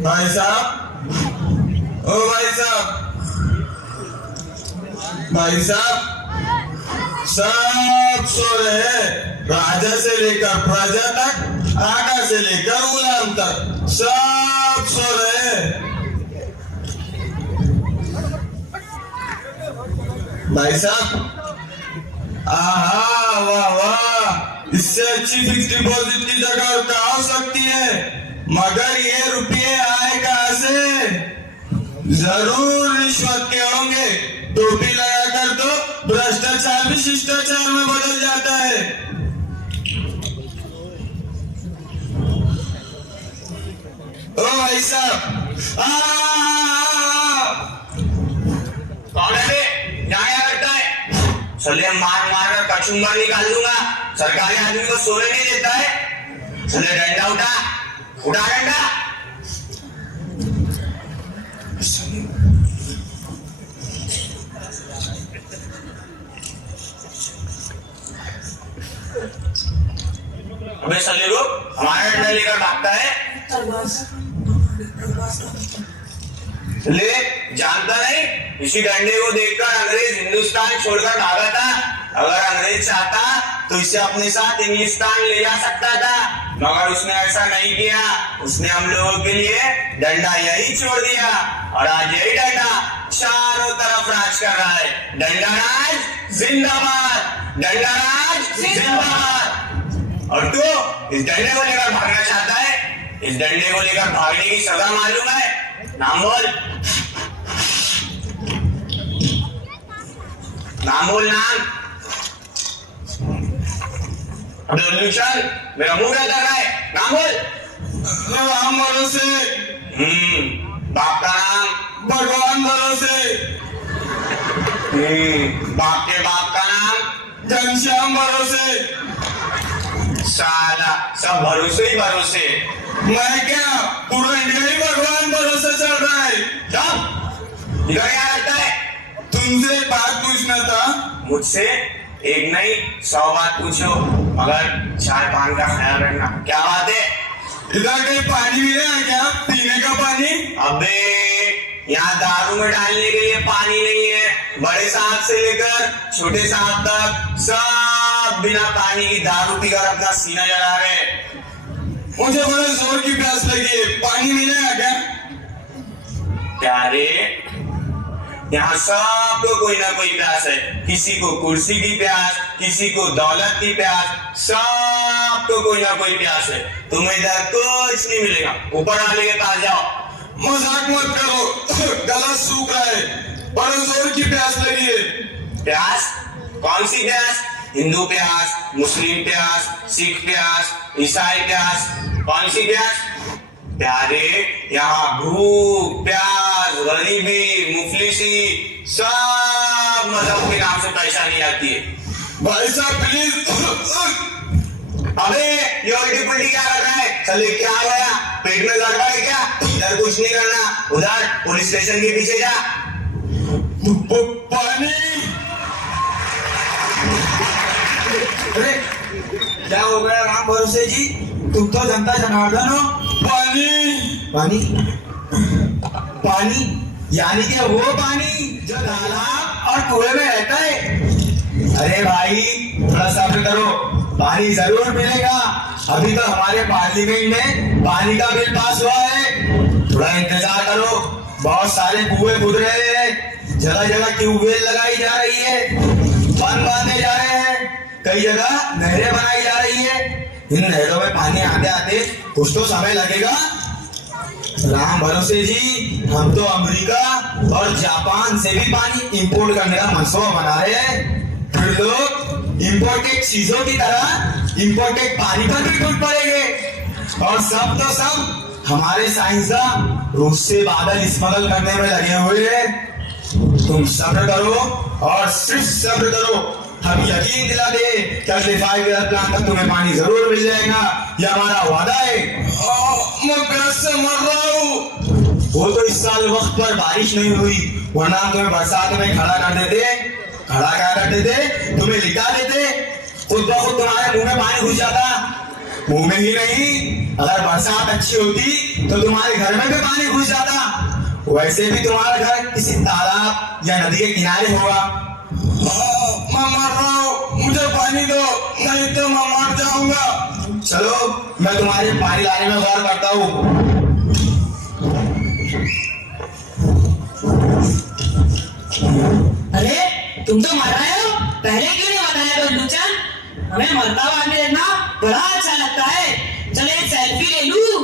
भाई साहब, ओ भाई साहब, भाई साहब, सब सो रहे, राजा से लेकर प्रजा तक, आका से लेकर गुलाम तक, सब सो रहे। भाई साहब, आहा, वाह वाह, इससे अच्छी फिक्स डिपॉजिट की जगह और कहाँ हो सकती है, मगर ये रुपये आए कहाँ से? जरूर रिश्वत के होंगे। टोपी लगाकर तो भ्रष्टाचार भी शिष्टाचार में बदल जाता है। ओ भाई साहब, कौन है? क्या करता है? चले मार मार कर कचुम्बर निकाल दूंगा। सरकारी आदमी को सोने नहीं देता है। चले डंडा उठा, उठा डंडा। अबे सल्ले रुक, हमारा डंडा लेकर भागता है। ले, जानता नहीं, इसी डंडे को देखकर अंग्रेज हिंदुस्तान छोड़कर भागा था। अगर अंग्रेज चाहता तो इसे अपने साथ इंग्लिस्तान ले जा सकता था, मगर उसने ऐसा नहीं किया। उसने हम लोगों के लिए डंडा यही छोड़ दिया और आज यही डंडा चारों तरफ राज कर रहा है। डंडा राज जिंदाबाद, डंडा राज जिंदाबाद। और तू इस डंडे को लेकर भागना चाहता है? इस डंडे को लेकर भागने की सजा मालूम है? नाम बोल, नाम बोल, नाम। अबे उल्लू चल, मेरा मुंह क्या कर रहा है? नाम बोल। राम भरोसे। बाप का नाम? भगवान भरोसे। बाप के बाप का नाम? घनश्याम भरोसे। साला सब भरोसे ही भरोसे। मैं क्या, पूरा इंडिया ही भगवान भरोसे चल रहा है। क्या लगता है? तुमसे एक बात पूछना था। मुझसे एक नहीं 100 बात पूछो, मगर चाय पान का ख्याल रखना। क्या बात है? इधर कहीं पानी मिलेगा क्या, पीने का पानी? अबे यहाँ दारू में डालने के लिए पानी नहीं है। बड़े साहब से लेकर छोटे साहब तक सब बिना पानी की दारू पीकर अपना सीना जला रहे हैं। मुझे बड़े जोर की प्यास लगी है, पानी मिलेगा क्या? प्यारे, यहाँ सबको कोई ना कोई प्यास है। किसी को कुर्सी की प्यास, किसी को दौलत की प्यास, सबको कोई ना कोई प्यास है। तुम्हें इधर कुछ नहीं मिलेगा। ऊपर वाले के पास जाओ। मजाक मत करो, गला सूख रहा है, बड़े जोर की प्यास लगी है। प्यास? कौन सी प्यास? हिंदू प्यास, मुस्लिम प्यास, सिख प्यास, ईसाई प्यास, कौन सी प्यास? प्यारे, यहाँ भूख, प्यास, गरीबी, मुफलिसी, सब मजहब के नाम से परेशानी आती है। भाई साहब प्लीज। अबे ये उल्टी पुल्टी क्या कर रहा है? चले क्या हो गया? पेट में गड़बड़ है क्या? इधर कुछ नहीं करना, उधर पुलिस स्टेशन के पीछे जा। पानी। अरे क्या हो गया राम भरोसे जी, तुम तो जनता जनार्दन हो। पानी। पानी? पानी यानी कि वो पानी जो तालाब और कुएं में रहता है? अरे भाई थोड़ा सब्र करो, पानी जरूर मिलेगा। अभी तो हमारे पार्लियामेंट में पानी का बिल पास हुआ है, थोड़ा इंतजार करो। बहुत सारे कुएं खुद रहे हैं, जगह जगह ट्यूबवेल लगाई जा रही है, बांध बांधे जा रहे हैं, कई जगह नहरें बनाई जा रही है। इन नहरों में पानी आते आते कुछ तो समय लगेगा। राम भरोसे जी, हम तो अमेरिका और जापान से भी पानी इंपोर्ट करने का मंसूबा बना रहे हैं। फिर लोग इंपोर्टेड चीजों की तरह इंपोर्टेड पानी पर भी टूट पड़ेंगे। और सब तो सब हमारे साइंसदान रूस से बादल स्मगल करने में लगे हुए हैं। तुम सब्र करो और सिर्फ सब्र करो। हम यकीन दिला दे कि अगले 5 ईयर प्लान तक तुम्हें पानी जरूर मिल जाएगा, यह हमारा वादा है। मैं प्यास से मर रहा हूँ। वो तो इस साल वक्त पर बारिश नहीं हुई, वरना तुम्हें बरसात में खड़ा कर देते। खड़ा क्या कर देते? तुम्हें लिटा देते, खुद ब खुद तुम्हारे मुंह में पानी घुस जाता। मुंह में ही नहीं, अगर बरसात अच्छी होती तो तुम्हारे घर में भी पानी घुस जाता। वैसे भी तुम्हारा घर किसी तालाब या नदी के किनारे होगा। मैं मर रहा हूँ, मुझे पानी दो, नहीं तो मैं मर जाऊंगा। चलो मैं तुम्हारे पानी लाने में गौर करता हूँ। अरे तुम तो मर रहे हो, पहले क्यों नहीं बताया बंदूचन? हमें मरता हुआ आदमी देखना बड़ा अच्छा लगता है। चलो एक सेल्फी ले लूं।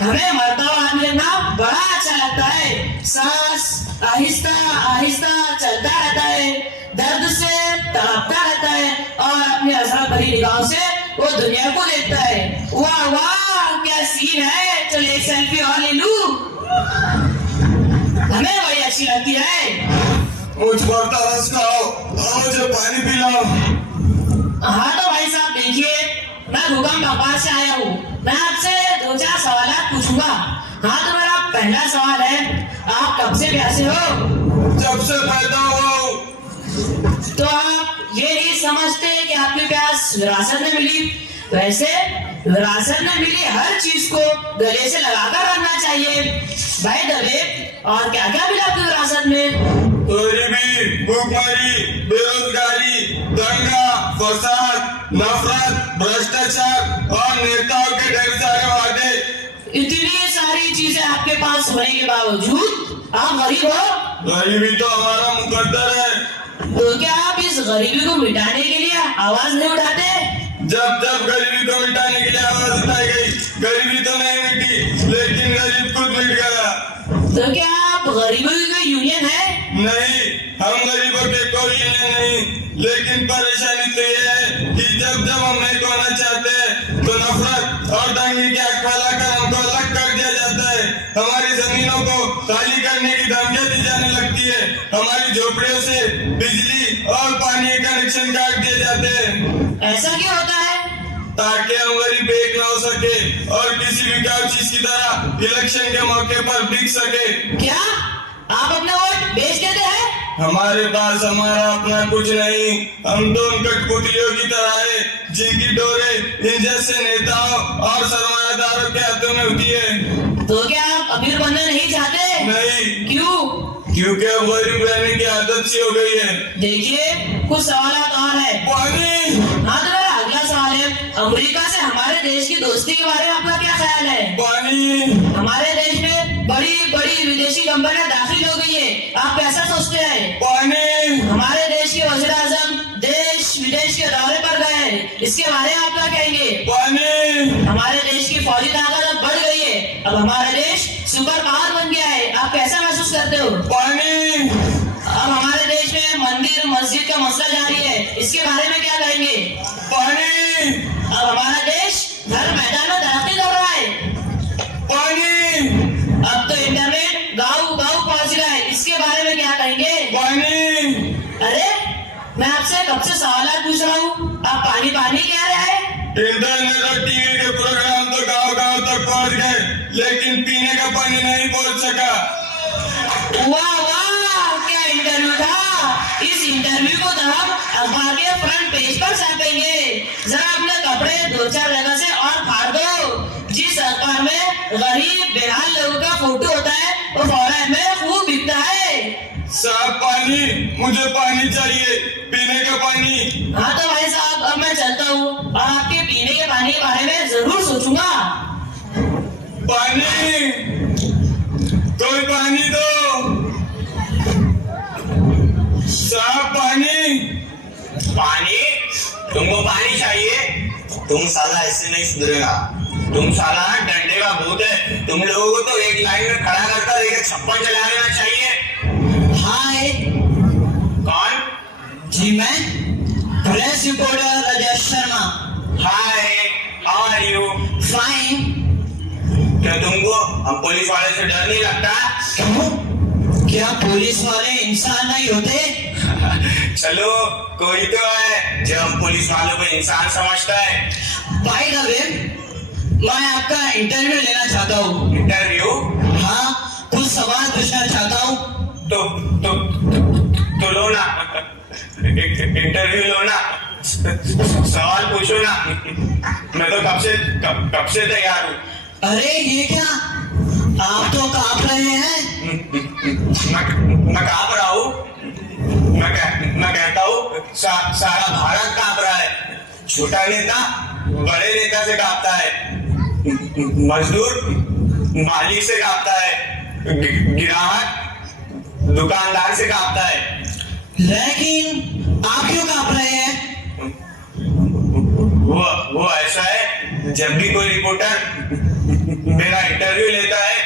हमें मरता हुआ आदमी देखना बड़ा अच्छा लगता है। सांस आहिस्ता आहिस्ता चलता रहता है, दर्द से तड़पता रहता है और अपनी हसरत भरी निगाहों से वो दुनिया को देखता है। वाह वाह क्या सीन है। चलो एक सेल्फी और ले लूं। हमें बड़ी अच्छी लगती है। मुझ पर तरस खाओ और मुझे पानी पिलाओ। हाँ तो भाई साहब देखिए, मैं भूकंप अखबार से आया हूँ। मैं आपसे 2-4 सवाल पूछूंगा। हाँ तो मेरा पहला सवाल है, आप कब से प्यासे हो? जब से पैदा हुआ हूँ। तो आप ये नहीं समझते कि आपकी प्यास विरासत में मिली? वैसे विरासत में मिली हर चीज को गले से लगाकर रखना चाहिए। भाई दबे और क्या क्या मिला आपकी विरासत में? गरीबी, भूखमरी, बेरोजगारी, दंगा, फसाद, नफरत, भ्रष्टाचार और नेताओं के ढेर सारे वादे। इतनी सारी चीजें आपके पास होने के बावजूद आप गरीब हो। गरीबी तो हमारा मुकद्दर है। तो क्या आप इस गरीबी को मिटाने के लिए आवाज नहीं उठाते? जब जब गरीबी को मिटाने के लिए आवाज उठाई गई, गरीबी तो नहीं मिटी, लेकिन गरीब खुद मिट गया। तो क्या आप गरीबों की कोई यूनियन है? नहीं, हम गरीबों के कोई यूनियन नहीं, लेकिन परेशानी तो ये है कि जब जब हम नहीं होना चाहते हैं तो नफरत और दंगे की आग फैलाकर हमको अलग कर दिया जाता है। हमारी जमीनों को खाली करने की धमकियां दी जाने लगती है। हमारी झोपड़ियों से बिजली और पानी के कनेक्शन काट दिए जाते हैं। ऐसा क्यों होता है? ताकि हम गरीब एक ना हो सके और किसी भी काम चीज की तरह इलेक्शन के मौके पर बिक सके। क्या आप अपना वोट बेच देते हैं? हमारे पास हमारा अपना कुछ नहीं, हम तो उन कठपुतलियों की तरह है जिनकी डोरे इन जैसे नेताओं और सरमायादारों के हाथों में होती है। तो क्या आप अमीर बनना नहीं चाहते? नहीं, क्यों? क्योंकि अब गरीब रहने की आदत सी हो गई है। देखिए कुछ सवाल और है। पानी। हाँ तो मेरा अगला सवाल है, अमेरिका से हमारे देश की दोस्ती के बारे में आपका क्या ख्याल है? पानी। हमारे देश में बड़ी बड़ी विदेशी कंपनियां दाखिल हो गई है, आप कैसा सोचते हैं? पानी। हमारे देश के वज़ीर आज़म देश विदेश के दौरे पर गए, इसके बारे में आप क्या कहेंगे? पानी। हमारे देश की फौजी ताकत अब बढ़ गई है, अब हमारा देश सुपर पावर बन गया है, आप कैसा महसूस करते हो? पानी। अब हमारे देश में मंदिर मस्जिद का मसला जारी है, इसके बारे में क्या कहेंगे? पानी। अब हमारा देश हर मैदान में तरक्की कर रहा है। पानी। अब तो इंटरनेट गाँव गाँव पहुंच रहा है, इसके बारे में क्या कहेंगे? पानी। अरे मैं आपसे कब से सवाल पूछ रहा हूँ, आप पानी पानी कह रहे हैं? इंटरनेट और टीवी के प्रोग्राम तो गांव गांव तक पहुंच गए, लेकिन पीने का पानी नहीं पहुंच सका। वाह वाह क्या इंटरव्यू था। इस इंटरव्यू को तो हम अखबार के फ्रंट पेज पर छापेंगे। जरा अपने कपड़े 2-4 जगह से और फाड़ दो। जिस अखबार में गरीब बेहाल लोगों का फोटो होता है वो फौरन में खूब बिकता है। साफ पानी, मुझे पानी चाहिए, पीने का पानी। हाँ तो भाई साहब अब मैं चलता हूँ और आपके पीने के पानी के बारे में जरूर सोचूंगा। पानी, कोई पानी दो, साफ पानी। पानी? तुमको पानी चाहिए? तुम साला ऐसे नहीं सुधरेगा। तुम साला डंडे का भूत है। तुम लोगों को तो एक लाइन में खड़ा करकर एक छप्पन चला देना चाहिए। हाय। कौन? जी मैं press reporter Rajesh Sharma. Hi, how are you? Fine. क्या तुमको हम पुलिस वाले से डर नहीं लगता? क्या पुलिस वाले इंसान नहीं होते? चलो कोई तो है जो हम पुलिस वालों को इंसान समझता है। बाय द वे, मैं आपका इंटरव्यू लेना चाहता हूँ। इंटरव्यू? हाँ, कुछ सवाल पूछना चाहता हूँ। तो लो ना, इंटरव्यू लो ना। सवाल पूछो ना, मैं तो कब से तैयार हूँ। अरे ये क्या, आप तो कांप रहे हैं। मैं कांप रहा हूँ, मैं कहता हूँ सारा भारत कांप रहा है। छोटा नेता बड़े नेता से कांपता है, मजदूर मालिक से कांपता है, ग्राहक दुकानदार से कांपता है। लेकिन आप क्यों कांप रहे हैं? वो ऐसा है, जब भी कोई रिपोर्टर मेरा इंटरव्यू लेता है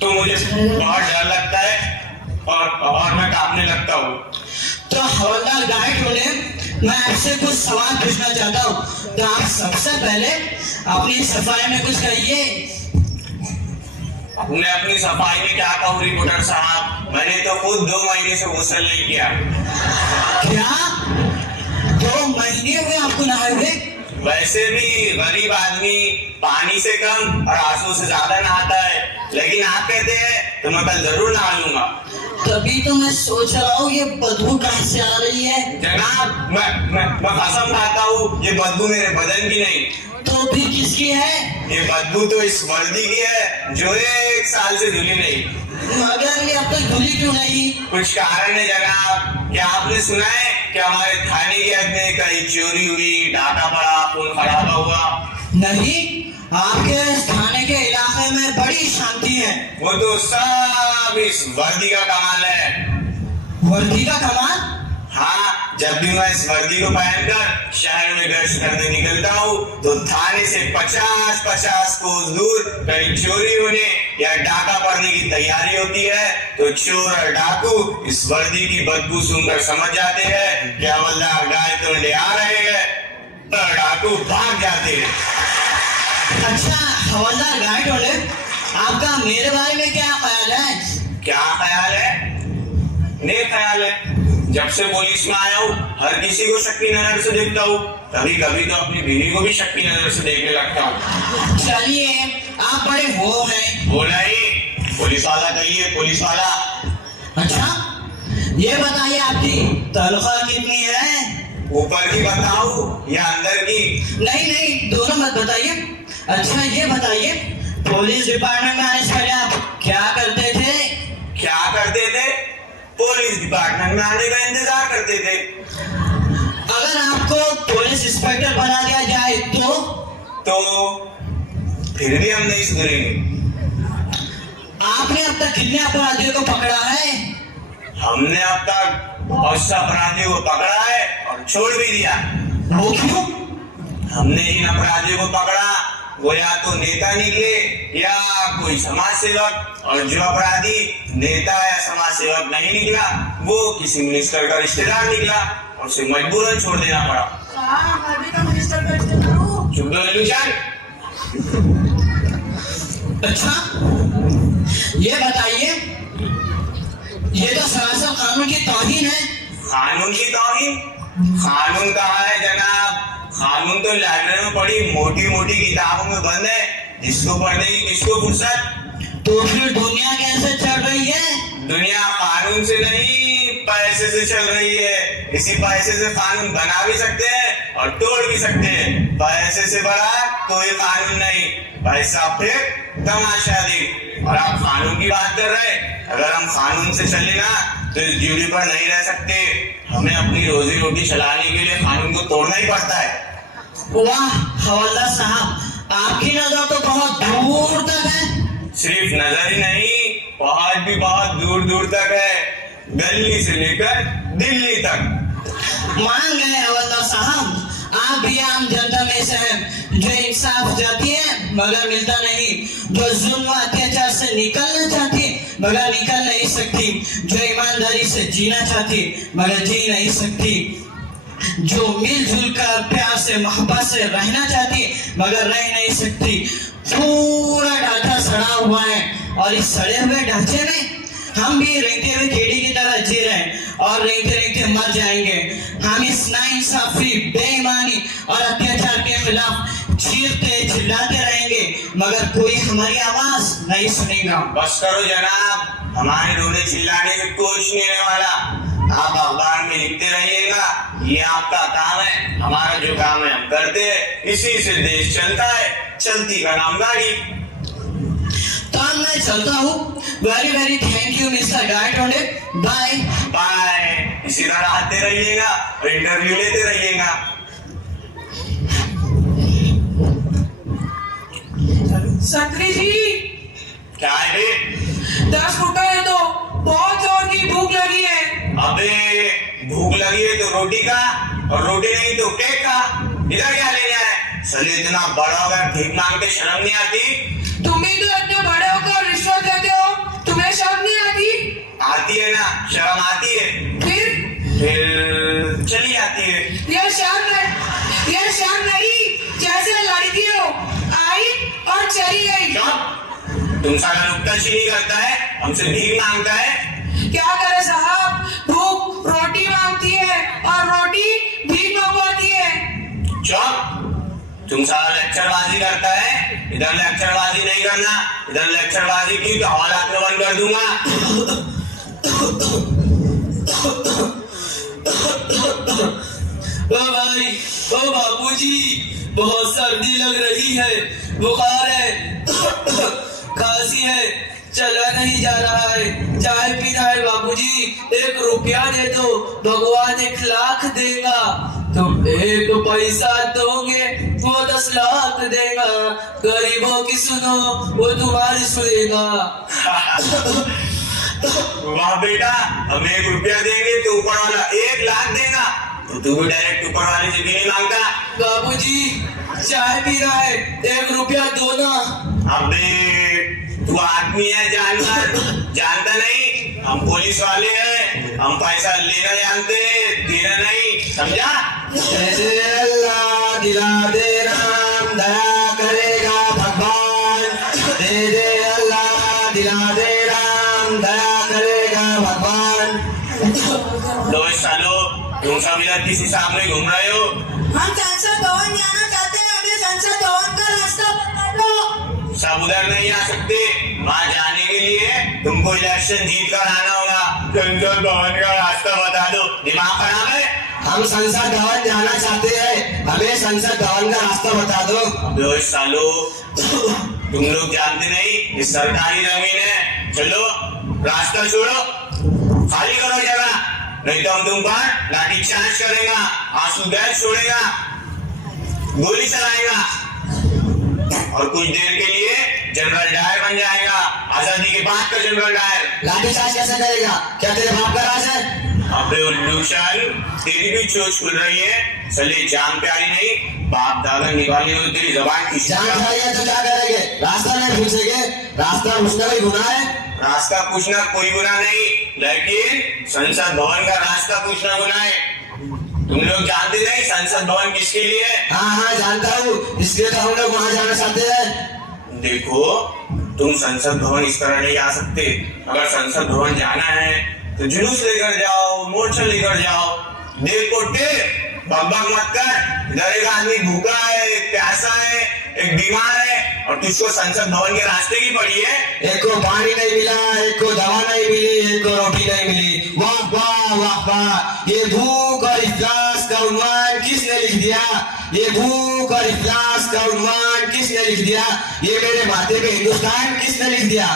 तो मुझे बहुत डर लगता है और मैं कांपने लगता हूँ। तो हवलदार गाइड होने मैं आपसे कुछ सवाल पूछना चाहता हूँ। तो आप सबसे पहले अपनी सफाई में कुछ कहिए। अपनी सफाई में क्या कहूँ रिपोर्टर साहब, मैंने तो खुद 2 महीने से गुस्ल नहीं किया। क्या 2 महीने हुए आपको नहाए हुए? वैसे भी गरीब आदमी पानी से कम और आंसू से ज्यादा नहाता है, लेकिन आप कहते हैं तो मैं कल जरूर नहा लूंगा। तभी तो मैं सोच रहा हूँ ये बदबू कहाँ से आ रही है। जनाब मैं कसम खाता हूँ, ये बदबू मेरे बदन की नहीं। तो फिर किसकी है? ये बदबू तो इस वर्दी की है जो 1 साल से धुली नहीं। मगर ये अब तक धुली क्यों नहीं? कुछ कारण है जनाब। क्या आपने सुना है कि हमारे थाने की हद में कहीं चोरी हुई, डाका पड़ा, खून खराबा हुआ? नहीं, आपके थाने के इलाके में बड़ी शांति है। वो तो सब इस वर्दी का कमाल है। वर्दी का कमाल? हाँ, जब भी मैं इस वर्दी को पहनकर शहर में गश्त करने निकलता हूँ तो थाने से 50-50 कोस दूर कहीं चोरी होने या डाका पड़ने की तैयारी होती है तो चोर और डाकू इस वर्दी की बदबू सुनकर समझ जाते हैं कि हवलदार गाय तोड़ने आ रहे हैं और डाकू भाग जाते हैं। अच्छा हवलदार गाइड होने, आपका मेरे बारे में क्या ख्याल है? क्या ख्याल है? नेक ख्याल है। जब से पुलिस में आया हूँ हर किसी को शक्की नजर से देखता हूँ, कभी कभी तो अपनी बीवी को भी शक्की नजर से देखने लगता हूँ। चलिए, आप बड़े वो हैं। वो नहीं, पुलिस वाला कहिए, पुलिस वाला। अच्छा ये बताइए आपकी तनख्वाह कितनी है? ऊपर की बताऊं या अंदर की? नहीं दोनों मत बताइए। अच्छा ये बताइए, पुलिस डिपार्टमेंट में आने से पहले आप क्या करते थे? क्या करते थे? पुलिस डिपार्टमेंट में आने का इंतजार करते थे। अगर आपको पुलिस इंस्पेक्टर बना दिया जाए तो फिर भी हम नहीं सुधरेंगे। आपने अब तक कितने अपराधियों को पकड़ा है? हमने अब तक बहुत से अपराधियों को पकड़ा है और छोड़ भी दिया। वो क्यों? हमने इन अपराधियों को पकड़ा वो या तो नेता निकले या कोई समाज सेवक, और जो अपराधी नेता या समाज सेवक नहीं निकला वो किसी मिनिस्टर का रिश्तेदार निकला और उसे मजबूरन छोड़ देना पड़ा। चुप दो लल्लूजान। अच्छा ये बताइए, ये तो सरासर कानून की तौहीन है। कानून की तौहीन? कानून कहाँ है जनाब? कानून तो लाइब्रेरी में पड़ी मोटी मोटी किताबों में बंद है, जिसको पढ़ने की किसको फुर्सत। तो फिर दुनिया कैसे चल रही है? दुनिया कानून से नहीं पैसे से चल रही है। इसी पैसे से कानून बना भी सकते हैं और तोड़ भी सकते हैं। पैसे से बड़ा कोई कानून नहीं, पैसा फिर तमाशा दे। और आप कानून की बात कर रहे हैं, अगर हम कानून से चले ना तो इस ड्यूटी पर नहीं रह सकते। हमें अपनी रोजी रोटी चलाने के लिए कानून को तोड़ना ही पड़ता है। वाह हवलदार साहब, आपकी नजर तो बहुत दूर तक है। सिर्फ नजर ही नहीं, पहुंच भी बहुत दूर दूर तक है, दिल्ली से लेकर दिल्ली तक। मान गए हवलदार साहब, आप भी आम जनता में से हैं जो इंसाफ चाहती है मगर मिलता नहीं, जो जुल्म अत्याचार से निकलना चाहती मगर निकल नहीं सकती, जो ईमानदारी से जीना चाहती मगर जी नहीं सकती, जो मिलजुल कर प्यार से मोहब्बत से रहना चाहती मगर रह नहीं सकती। पूरा ढांचा सड़ा हुआ है और इस सड़े हुए ढांचे में हम भी रेंगते हुए कीड़ी की तरह जी रहे हैं और रेंगते रेंगते मर जाएंगे। हम इस नाइंसाफी, बेईमानी और अत्याचार के खिलाफ चीखते चिल्लाते रहेंगे मगर कोई हमारी आवाज नहीं सुनेगा। बस करो जनाब, हमारे रोने चिल्लाने से कुछ नहीं होने वाला। आप अखबार में लिखते रहिएगा, ये आपका काम है, हमारा जो काम है हम करते हैं, इसी से देश चलता है, चलती का नाम गाड़ी। तो अब मैं चलता हूँ। Very very thank you mister Gaitonde, bye bye. इसी तरह आते रहिएगा और इंटरव्यू लेते रहिएगा। संतरी जी, क्या है? 10 रुपए दो, बहुत जोर की भूख लगी है। अबे भूख लगी है तो रोटी खा, और रोटी नहीं तो केक खा। इधर क्या लेने आए? साले इतना बड़ा होकर भीख मांगते शर्म नहीं आती? तुम भी तो इतने बड़े होकर रिश्वत देते हो, तुम्हें शर्म नहीं आती? आती है ना, शर्म आती है, फिर चली आती है। ये शर्म नहीं, जैसे लड़कियों आई और चली गई। क्यों? तुम साला नुक्ताचीनी करता है, हमसे भीख मांगता है। क्या करे साहब, भूख रोटी मांगती है और रोटी भीख मंगवाती है। चुप। तुम सारा लेक्चरबाजी करता है, इधर लेक्चरबाजी नहीं करना। इधर लेक्चरबाजी की तो हवालात में बंद कर दूंगा। ओ भाई, ओ बाबूजी, बहुत सर्दी लग रही है, बुखार है, खांसी है, चला नहीं जा रहा है, चाय पीना है बाबूजी, 1 रुपया दे दो, भगवान 1 लाख देगा, तुम 1 पैसा दोगे वो 10 लाख देगा, गरीबों की सुनो वो तुम्हारी सुनेगा। वाह बेटा, हम 1 रुपया देंगे तो ऊपर वाला 1 लाख देगा, तो तू भी डायरेक्ट ऊपर वाले से भी नहीं मांगता। बाबूजी चाय पी रहा है, 1 रुपया दो ना। अबे तू आदमी है जानवर, जानता नहीं? हम पुलिस वाले हैं, हम पैसा लेना जानते हैं, देना नहीं, समझा? जैसे अल्लाह दिला दे राम, दया करेगा भगवान, दे दे अल्लाह दिला दे राम, दया करेगा भगवान। लो सालो, तुम सब इधर किसी सामने घूम रहे हो? हम संसद भवन जाना चाहते हैं, हमें संसद भवन का रास्ता बता दो। सब उधर नहीं आ सकते, वहाँ जाने के लिए तुमको इलेक्शन जीत कर आना होगा। संसद भवन का रास्ता बता दो। दिमाग खराब है? हम संसद भवन जाना चाहते हैं, हमें संसद भवन का रास्ता बता दो। लो सालो, तुम लोग जानते नहीं, ये सरकारी जमीन है। चलो रास्ता छोड़ो, खाली करो जगह, नहीं तो हम तुम पर लाठी चार्ज करेगा, आंसू गैस छोड़ेगा, गोली चलाएगा, और कुछ देर के लिए जनरल डायर बन जाएगा, आजादी के बाद का जनरल डायर। लाठीचार्ज कैसे करेगा? क्या तेरे बाप का राज है? अबे उल्लू शाल, तेरी भी चोच खुल रही है, चले जान प्यारी नहीं, बाप दादा निकाली हो तेरी जबान की। जान खाइए तो क्या करेंगे? रास्ता नहीं पूछेंगे, रास्ता पूछना भी गुनाह है। रास्ता पूछना कोई गुनाह नहीं, लेकिन संसद भवन का रास्ता पूछना गुनाह है। तुम लोग जानते नहीं संसद भवन किसके लिए है? हाँ जानता हूँ, इसलिए तो हम लोग वहाँ जाना चाहते हैं। देखो, तुम संसद भवन इस तरह नहीं आ सकते। अगर संसद भवन जाना है तो जुलूस लेकर जाओ, मोर्चा लेकर जाओ। देख पोटे, बकबक मत कर। इधर एक आदमी भूखा है, एक प्यासा है, एक बीमार है, और तुझको संसद भवन के रास्ते की पड़ी है। एक को पानी नहीं मिला, एक को दवा नहीं मिली, एक को रोटी नहीं मिली। वाह वाह वाह वाह, ये भूख और इफ्लास का उन्वान किसने लिख दिया? ये भूख और इफ्लास का उन्वान किसने लिख दिया? ये मेरे माथे पे हिंदुस्तान किसने लिख दिया?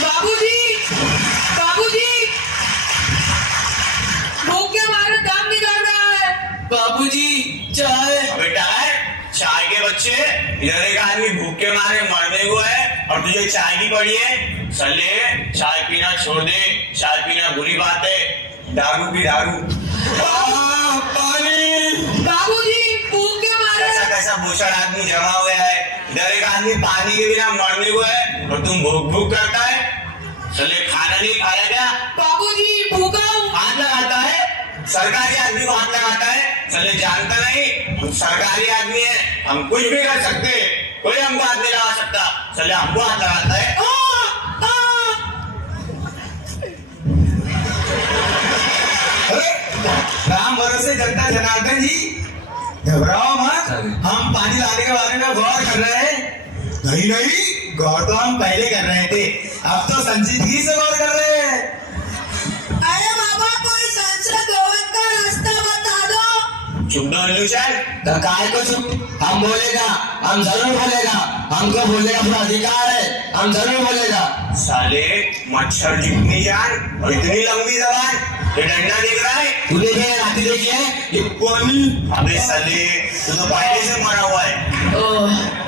बाबूजी, बाबूजी, भूख के मारे दम निकल रहा है। बाबूजी चाय। बेटा चाय के बच्चे, इधर एक आदमी भूख के मारे मरने को है और तुझे चाय की पड़ी है। चले चाय पीना छोड़ दे, चाय पीना बुरी बात है, दारू पी दारू। पानी। बाबूजी भूख के मारे। कैसा कैसा भूषण आदमी जमा हुआ है, इधर एक आदमी पानी के बिना मरने को है और तुम भूख भूख करता है। चले खाना नहीं खाया क्या? बाबूजी भूखा हूँ। हाथ लगाता है, सरकारी आदमी को हाथ लगाता है। चले जानता नहीं, हम सरकारी आदमी है, हम कुछ भी कर सकते हैं, कोई हमको हाथ नहीं लगा सकता। चले हमको हाथ लगाता है। राम भरोसे जनता जनार्दन जी, घबराओ मत, हम पानी लाने के बारे में गौर कर रहे हैं। नहीं नहीं, गौर तो हम पहले कर रहे थे, अब तो संजीदगी से गौर कर रहे हैं। अरे बाबा कोई चुप दो इल्यूशन। तो काय को चुप? हम बोलेगा, हम जरूर बोलेगा, हमको बोलने का पूरा अधिकार है, हम जरूर बोलेगा। साले मच्छर जितनी जान और इतनी लंबी जबान, ये डंडा देख रहा है? तूने ये राती देखी है? ये पानी। अबे साले तू तो पहले से मरा हुआ है। ओह